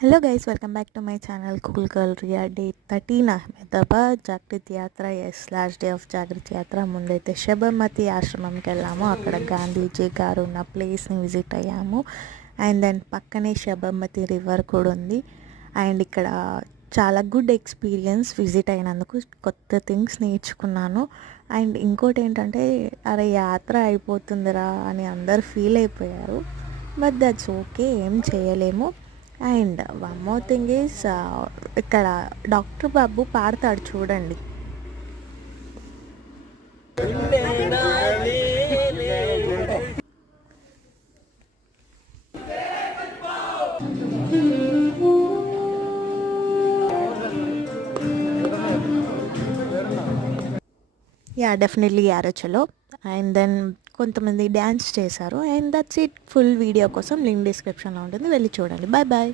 Hello guys, welcome back to my channel cool girl Riya. Day 13 Ahmedabad Jagriti Yatra. Last day of జాగృతి యాత్ర. ముందైతే శబర్మతి ఆశ్రమంకి వెళ్ళాము. అక్కడ గాంధీజీ గారు ఉన్న ప్లేస్ని విజిట్ అయ్యాము. అండ్ దెన్ పక్కనే శబర్మతి రివర్ కూడా ఉంది. అండ్ ఇక్కడ చాలా గుడ్ ఎక్స్పీరియన్స్ విజిట్ అయినందుకు. కొత్త థింగ్స్ నేర్చుకున్నాను. అండ్ ఇంకోటి ఏంటంటే, అరే యాత్ర అయిపోతుందిరా అని అందరు ఫీల్ అయిపోయారు. బట్ దట్స్ ఓకే, ఏం చేయలేము. And one more thing is, ఇక్కడ డాక్టర్ బాబు పాడతాడు చూడండి. యా, డెఫినెట్లీ యారచలో. అండ్ దెన్ కొంతమంది డ్యాన్స్ చేశారు. And that's it. Full video కోసం లింక్ డిస్క్రిప్షన్లో ఉంటుంది, వెళ్ళి చూడండి. Bye bye.